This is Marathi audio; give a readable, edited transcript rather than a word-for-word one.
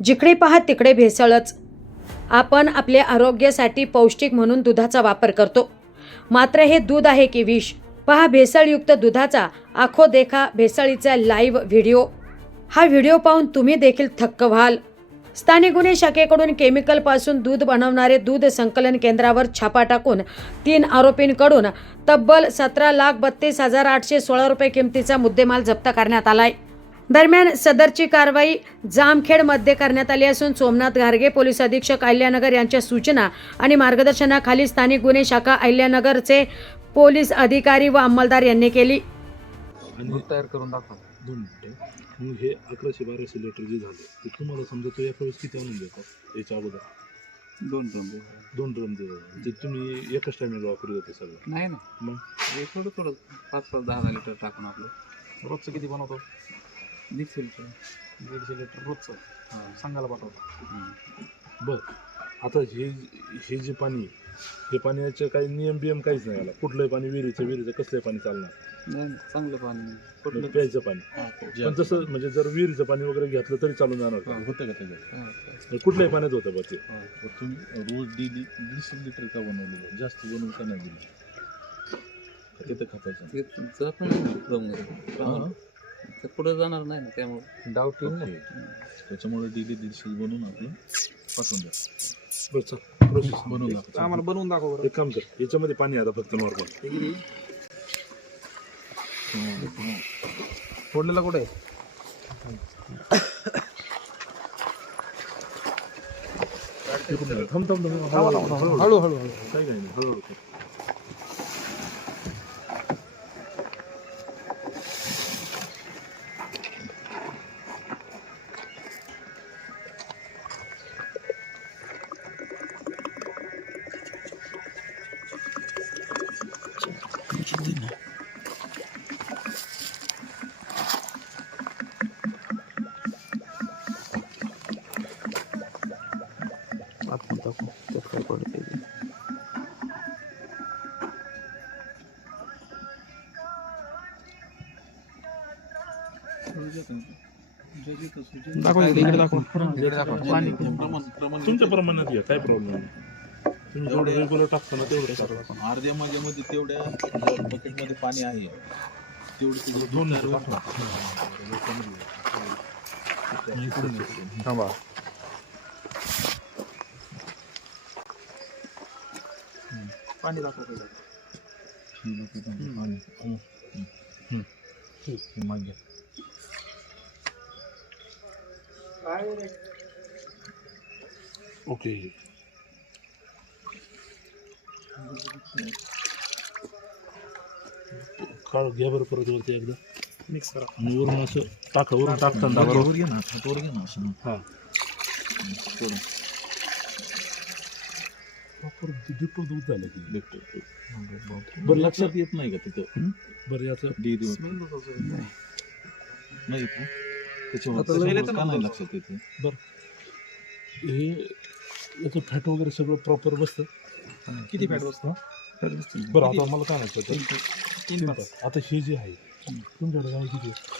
जिकडे पहा तिकडे भेसळच। आपण आपल्या आरोग्यासाठी पौष्टिक म्हणून दुधाचा वापर करतो, मात्र हे दूध आहे की विष? पहा भेसळयुक्त दुधाचा आखो देखा भेसळीचा लाईव्ह व्हिडिओ। हा व्हिडिओ पाहून तुम्ही देखील थक्क व्हाल। स्थानिक गुन्हे शाखेकडून केमिकल पासून दूध बनवणारे दूध संकलन केंद्रावर छापा टाकून 3 आरोपींकडून तब्बल 17,32,816 रुपये किमतीचा मुद्देमाल जप्त करण्यात आलाय। दरम्यान सदरची कारवाई जामखेडमध्ये करण्यात आली असून सोमनाथ घारगे पोलीस अधीक्षक अहिल्यानगर यांच्या सूचना आणि मार्गदर्शनाखाली स्थानिक गुन्हे शाखा अहिल्यानगरचे पोलीस अधिकारी व अंमलदार यांनी केली। तयार करून दाखवा 2 मिनिटं। मग हे 1100-1200 लिटर जे झाले ते तुम्हाला समजा तो एका वेळेस किती आणून देतात याच्या अगोदर? 2 ड्रम ते तुम्ही एकाच टायमिंगला वापरू देते सगळं? नाही ना, मग हे थोडं 5-10 लिटर टाकून आपलं रोजचं किती बनवतो? 150 लिटर 150 लिटर रोजचं सांगायला पाठवतो। बरं, आता हे जे पाणी हे पाण्याचे काही नियम बियम काहीच नाही आला? कुठलंही पाणी विहिरीचं कसलंही पाणी चालणार नाही, चांगलं पाणी कुठलं प्यायचं पाणी? पण तसं म्हणजे जर विहिरीचं पाणी वगैरे घेतलं तरी चालून जाणार का? होतं का त्याच्यात? कुठल्याही पाण्यात होतं बघ ते? तुम्ही रोज 150 लिटर का बनवलं? जास्त बनवून का नाही दिलं? किती खपायचं? पुढे जाणार नाही ना, त्यामुळे डाऊट नाही त्याच्यामुळे डेली 150 बनवून आपलं पाठवून द्या। बरं चल, प्रोसेस बनवून दाखव आम्हाला, बनवून दाखव। एक काम कर, याच्यामध्ये पाणी आता फक्त नॉर्मल फोडलेला कुठे थांब हळूहळू काय नाही हळूहळू तुमच्या प्रमाणात घ्या, काय प्रॉब्लेम नाही। तुम्ही जेवढं रेग्युलर टाकता ना तेवढं टाका। अर्ध्या माझ्यामध्ये तेवढ्या बकेटमध्ये पाणी आहे तेवढं 2 लिटर थांबा। पाणी दाखवतो मागे ओके। काढ घ्या बरं परत वरती एकदा मिक्स करा आणि वरून असं टाका, वरून टाकताना वर घे ना, हातवर घे ना असं। हां डिपो दूध झालं की बरं लक्षात येत नाही का तिथं? बरं याचं नाही त्याच्यामुळे का नाही लक्षात येते? बरं हे याचं फॅट वगैरे सगळं प्रॉपर बसतं? किती फॅट बसतो? बरं आता मला काय म्हणायचं आता हे जे आहे तुमच्याकडे काय किती आहे?